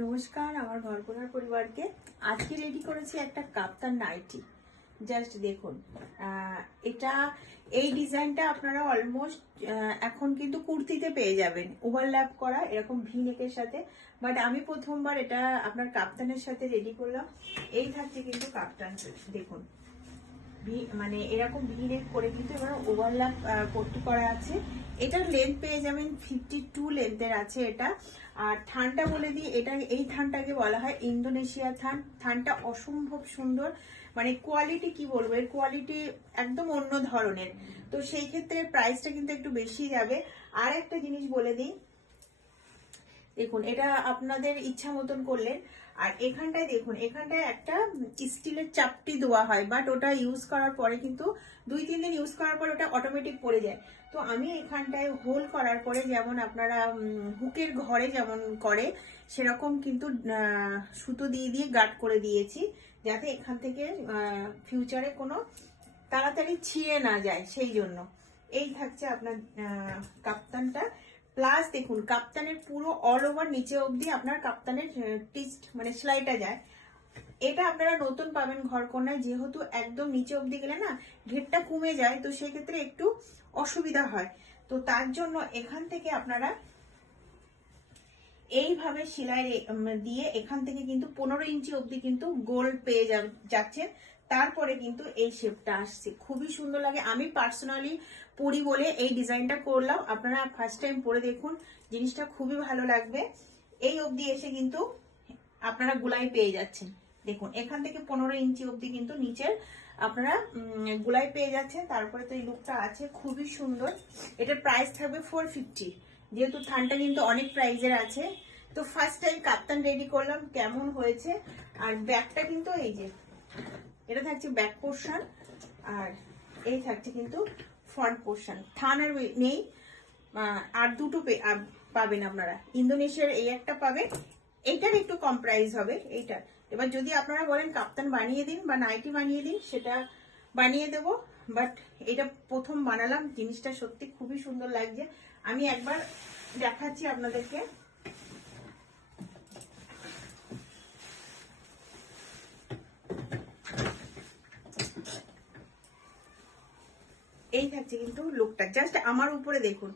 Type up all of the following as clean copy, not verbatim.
নমস্কার আমার ঘরকোনার পরিবারকে। আজকে রেডি করেছি একটা কাপ্তান নাইটি। জাস্ট দেখুন, এটা এই ডিজাইনটা আপনারা অলমোস্ট এখন কিন্তু কুর্তিতে পেয়ে যাবেন, ওভারল্যাপ করা এরকম ভি নেকের সাথে। বাট আমি প্রথমবার এটা আপনার কাপ্তানের সাথে রেডি করলাম। এই থাকছে কিন্তু কাপ্তান, দেখুন মানে এরকম ভি নেক করে কিন্তু এবার ওভারল্যাপ পট্টি করা আছে। এটার লেন্থ পেয়ে যাবেন 52 লেন্থের আছে এটা। আর থানটা বলে দিই, এটা এই থানটাকে বলা হয় ইন্দোনেশিয়া থান। থানটা অসম্ভব সুন্দর, মানে কোয়ালিটি কি বলবো, এর কোয়ালিটি একদম অন্য ধরনের। তো সেই ক্ষেত্রে প্রাইসটা কিন্তু একটু বেশি যাবে। আর একটা জিনিস বলে দিই, দেখুন এটা আপনাদের ইচ্ছা মতন করলেন। আর এখানটায় দেখুন, এখানটায় একটা স্টিলের চাপটি দেওয়া হয়, বাট ওটা ইউজ করার পরে কিন্তু 2-3 দিন ইউজ করার পর ওটা অটোমেটিক পড়ে যায়। তো আমি এখানটায় হোল করার পরে, যেমন আপনারা হুকের ঘরে যেমন করে সেরকম কিন্তু সুতো দিয়ে দিয়ে গার্ড করে দিয়েছি, যাতে এখান থেকে ফিউচারে কোনো তাড়াতাড়ি ছিঁড়ে না যায়, সেই জন্য। এই থাকছে আপনার কাপ্তানটা। প্লাস দেখুন, কাপ্তানের পুরো অল ওভার নিচে অবধি আপনার কাপ্তানের টিস্ট মানে সেলাইটা যায়। এটা আপনারা নতুন পাবেন ঘরকন্নায়, যেহেতু একদম নিচে অবধি গেলে না ঘেরটা কমে যায়, তো সেক্ষেত্রে একটু অসুবিধা হয়। তো তার জন্য এখান থেকে আপনারা এইভাবে সেলাই দিয়ে এখান থেকে কিন্তু 15 ইঞ্চি অবধি কিন্তু গোল পেয়ে যাচ্ছেন। তারপরে কিন্তু এই শেপটা আসছে, খুবই সুন্দর লাগে। আমি পার্সোনালি পরি বলে এই ডিজাইনটা করলাম, আপনারা ফার্স্ট টাইম পরে দেখুন, জিনিসটা খুবই ভালো লাগবে। এই অবধি এসে কিন্তু আপনারা গোলাই পেয়ে যাচ্ছেন। দেখুন এখান থেকে 15 ইঞ্চি অবধি কিন্তু নিচের আপনারা গোলাই পেয়ে যাচ্ছেন। তারপরে তো এই লুকটা আছে, খুবই সুন্দর। এটার প্রাইস থাকবে 450, যেহেতু থানটা কিন্তু অনেক প্রাইজের আছে। তো ফার্স্ট টাইম কাপ্তান রেডি করলাম, কেমন হয়েছে। আর ব্যাকটা কিন্তু এই যে এটা থাকছে ব্যাক পোর্শন, আর এই থাকছে কিন্তু ফ্রন্ট পোর্শন। থান আর নেই, আর দুটো পাবেন আপনারা। ইন্দোনেশিয়ার এই একটা পাবেন, এইটার একটু কম প্রাইস হবে এইটার। এবার যদি আপনারা বলেন কাপ্তান বানিয়ে দিন বা নাইটি বানিয়ে দিন, সেটা বানিয়ে দেব। বাট এটা প্রথম বানালাম, জিনিসটা সত্যি খুবই সুন্দর লাগছে। আমি একবার দেখাচ্ছি আপনাদেরকে। এই থাকছে কিন্তু লুকটা, জাস্ট আমার উপরে দেখুন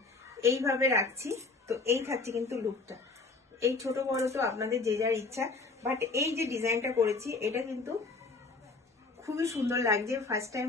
এইভাবে রাখছি। তো এই থাকছে কিন্তু লুকটা। এই ছোট বড় তো আপনাদের যে যার ইচ্ছা, বাট এই যে ডিজাইনটা করেছি এটা কিন্তু খুবই সুন্দর লাগছে। First time